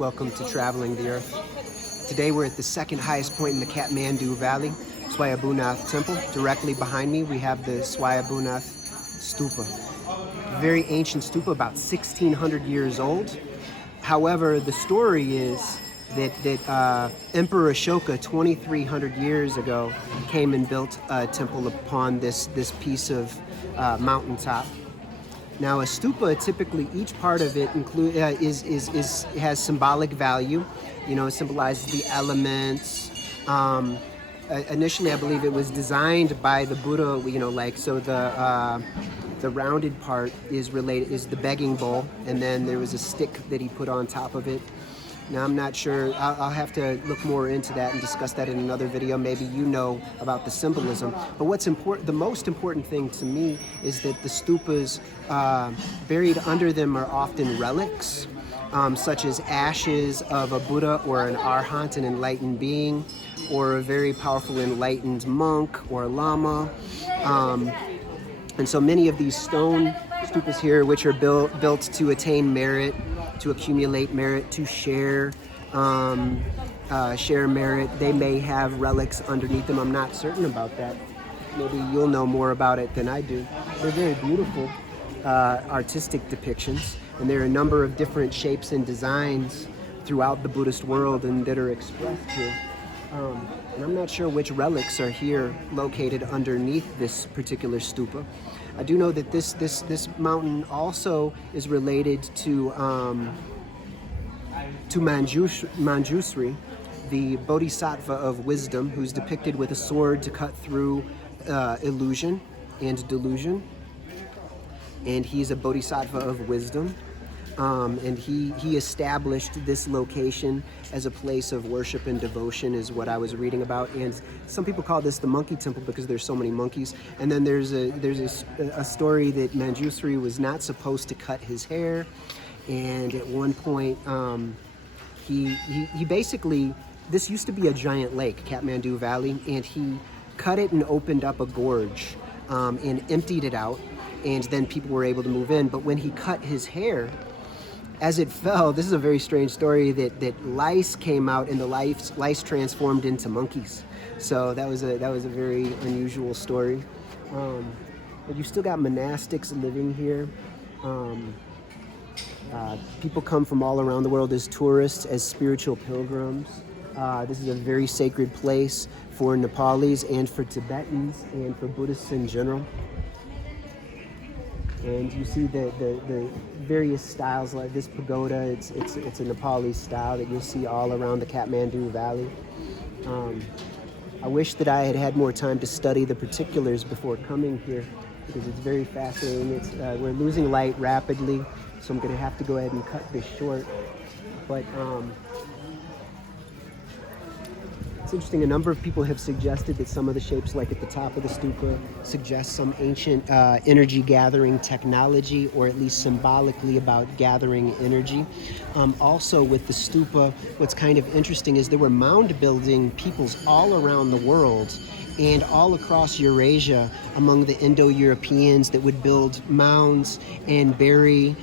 Welcome to Traveling the Earth. Today we're at the second highest point in the Kathmandu Valley, Swayabhunath Temple. Directly behind me we have the Swayabhunath Stupa. Very ancient stupa, about 1,600 years old. However, the story is that Emperor Ashoka 2,300 years ago came and built a temple upon this piece of mountaintop. Now, a stupa, typically each part of it has symbolic value. You know, it symbolizes the elements. Initially, I believe it was designed by the Buddha. You know, like so the rounded part is the begging bowl, and then there was a stick that he put on top of it. Now, I'm not sure. I'll have to look more into that and discuss that in another video. Maybe you know about the symbolism. But what's important, the most important thing to me is that the stupas buried under them are often relics, such as ashes of a Buddha or an Arhat, an enlightened being, or a very powerful enlightened monk or lama. And so many of these stone stupas here, which are built to attain merit, to accumulate merit, to share merit. They may have relics underneath them. I'm not certain about that. Maybe you'll know more about it than I do. They're very beautiful artistic depictions, and there are a number of different shapes and designs throughout the Buddhist world and that are expressed here. And I'm not sure which relics are here located underneath this particular stupa. I do know that this mountain also is related to Manjusri, the bodhisattva of wisdom, who's depicted with a sword to cut through illusion and delusion. And he's a bodhisattva of wisdom. And he established this location as a place of worship and devotion, is what I was reading about. And some people call this the monkey temple because there's so many monkeys. And then there's a story that Manjusri was not supposed to cut his hair, and at one point he basically, this used to be a giant lake, Kathmandu Valley, and he cut it and opened up a gorge and emptied it out, and then people were able to move in. But when he cut his hair, as it fell, this is a very strange story, that lice came out, and the lice transformed into monkeys. So that was a very unusual story. But you still got monastics living here. People come from all around the world as tourists, as spiritual pilgrims. This is a very sacred place for Nepalis and for Tibetans and for Buddhists in general. And you see the various styles, like this pagoda. It's a Nepali style that you'll see all around the Kathmandu Valley. I wish that I had had more time to study the particulars before coming here, because it's very fascinating. We're losing light rapidly, so I'm going to have to go ahead and cut this short. But it's interesting. A number of people have suggested that some of the shapes, like at the top of the stupa, suggest some ancient energy gathering technology, or at least symbolically about gathering energy. Also with the stupa, what's kind of interesting is there were mound building peoples all around the world and all across Eurasia among the Indo-Europeans that would build mounds and bury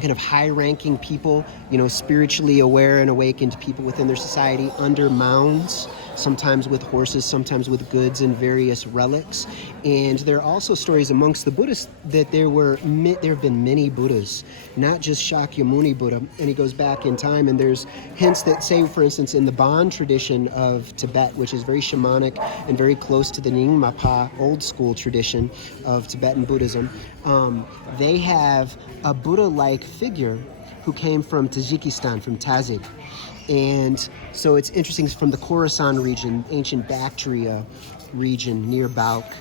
kind of high-ranking people, you know, spiritually aware and awakened people within their society under mounds, sometimes with horses, sometimes with goods and various relics. And there are also stories amongst the Buddhists that there have been many Buddhas, not just Shakyamuni Buddha. And he goes back in time, and there's hints that say, for instance, in the Bon tradition of Tibet, which is very shamanic and very close to the Nyingmapa old school tradition of Tibetan Buddhism, they have a Buddha-like figure who came from Tajikistan, from Tazig. And so it's interesting, it's from the Khorasan region, ancient Bactria region near Balkh.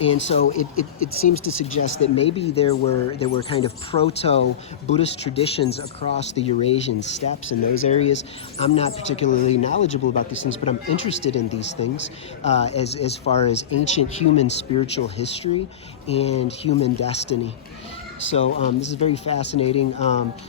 And so it seems to suggest that maybe there were kind of proto-Buddhist traditions across the Eurasian steppes in those areas. I'm not particularly knowledgeable about these things, but I'm interested in these things as far as ancient human spiritual history and human destiny. So this is very fascinating.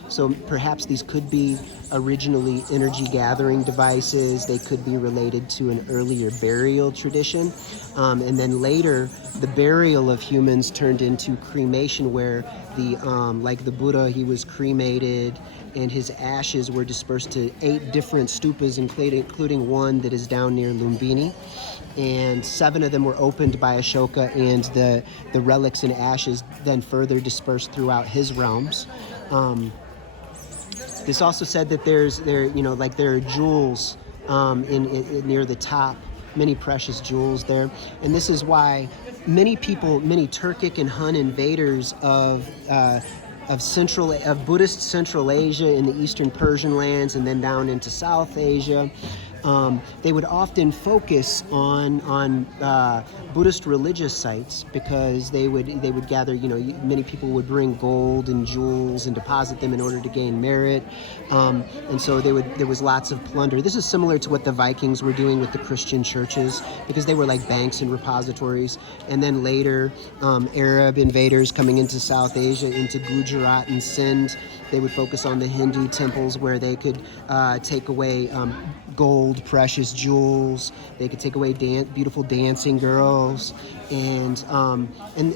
So perhaps these could be originally energy gathering devices. They could be related to an earlier burial tradition. And then later, the burial of humans turned into cremation, where like the Buddha, he was cremated, and his ashes were dispersed to 8 different stupas, including one that is down near Lumbini. And 7 of them were opened by Ashoka, and the relics and ashes then further dispersed throughout his realms. This also said that there are jewels in near the top, many precious jewels there, and this is why many Turkic and Hun invaders of Buddhist Central Asia in the Eastern Persian lands and then down into South Asia, they would often focus on Buddhist religious sites, because they would gather, many people would bring gold and jewels and deposit them in order to gain merit, and so there was lots of plunder. This is similar to what the Vikings were doing with the Christian churches, because they were like banks and repositories. And then later, Arab invaders coming into South Asia, into Gujarat and Sindh, they would focus on the Hindu temples, where they could take away gold, precious jewels. They could take away beautiful dancing girls, and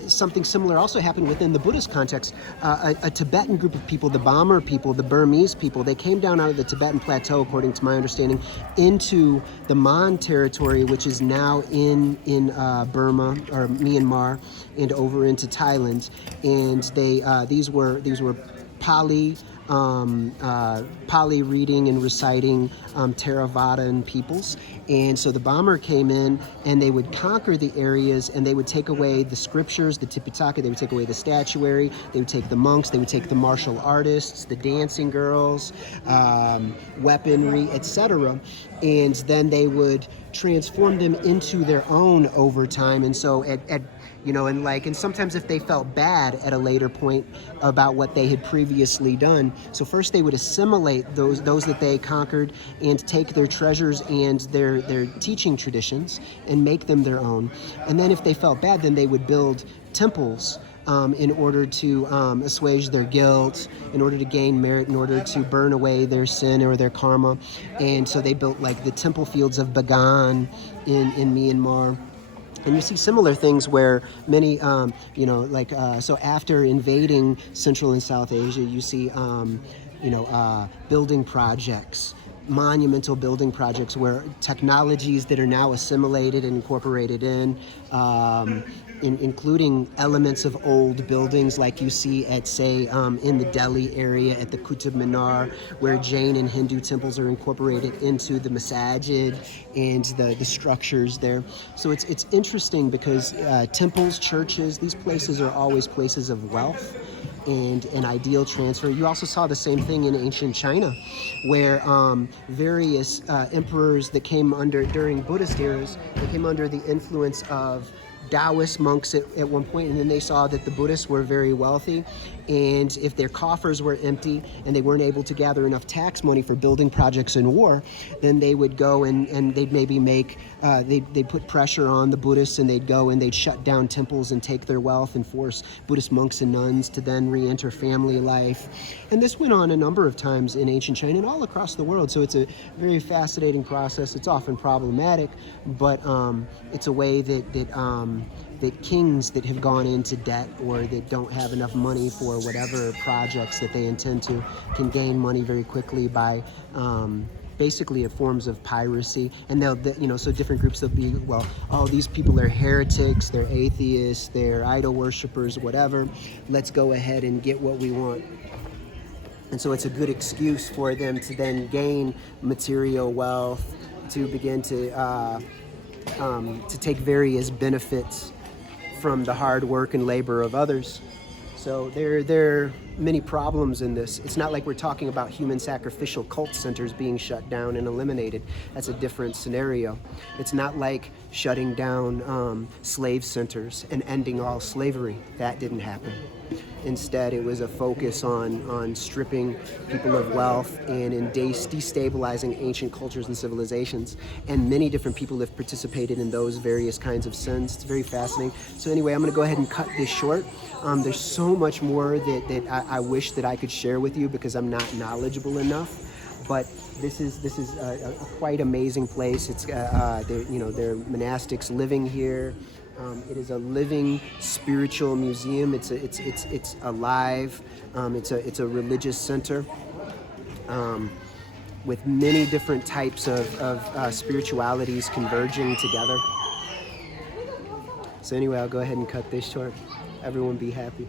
something similar also happened within the Buddhist context. A Tibetan group of people, the Bamar people, the Burmese people, they came down out of the Tibetan plateau, according to my understanding, into the Mon territory, which is now in Burma or Myanmar, and over into Thailand. And these were Pali reading and reciting Theravadan peoples. And so the Bamar came in, and they would conquer the areas, and they would take away the scriptures, the Tipitaka, they would take away the statuary, they would take the monks, they would take the martial artists, the dancing girls, weaponry, etc. And then they would transform them into their own over time. And so and sometimes if they felt bad at a later point about what they had previously done, so first they would assimilate those that they conquered and take their treasures and their teaching traditions and make them their own. And then if they felt bad, then they would build temples in order to assuage their guilt, in order to gain merit, in order to burn away their sin or their karma. And so they built like the temple fields of Bagan in Myanmar. And you see similar things where many, so after invading Central and South Asia, you see, building projects, monumental building projects where technologies that are now assimilated and incorporated including elements of old buildings, like you see at, say, in the Delhi area at the Qutb Minar, where Jain and Hindu temples are incorporated into the masajid and the structures there. So it's interesting because temples, churches, these places are always places of wealth and an ideal transfer. You also saw the same thing in ancient China, where various emperors that came during Buddhist eras, they came under the influence of Taoist monks at one point, and then they saw that the Buddhists were very wealthy, and if their coffers were empty and they weren't able to gather enough tax money for building projects in war, then they would go and they'd maybe they'd put pressure on the Buddhists, and they'd go and they'd shut down temples and take their wealth and force Buddhist monks and nuns to then re-enter family life. And this went on a number of times in ancient China and all across the world. So it's a very fascinating process. It's often problematic, but it's a way that kings that have gone into debt or that don't have enough money for whatever projects that they intend to can gain money very quickly by basically forms of piracy. And so different groups will be, these people are heretics, they're atheists, they're idol worshippers, whatever. Let's go ahead and get what we want. And so it's a good excuse for them to then gain material wealth, to begin to take various benefits from the hard work and labor of others. So there are many problems in this. It's not like we're talking about human sacrificial cult centers being shut down and eliminated. That's a different scenario. It's not like shutting down slave centers and ending all slavery. That didn't happen. Instead, it was a focus on stripping people of wealth and in destabilizing ancient cultures and civilizations. And many different people have participated in those various kinds of sins. It's very fascinating. So anyway, I'm going to go ahead and cut this short. There's so much more that I wish that I could share with you because I'm not knowledgeable enough. But this is a quite amazing place. It's there are monastics living here. It is a living spiritual museum. It's alive. It's a religious center with many different types of spiritualities converging together. So anyway, I'll go ahead and cut this short. Everyone be happy.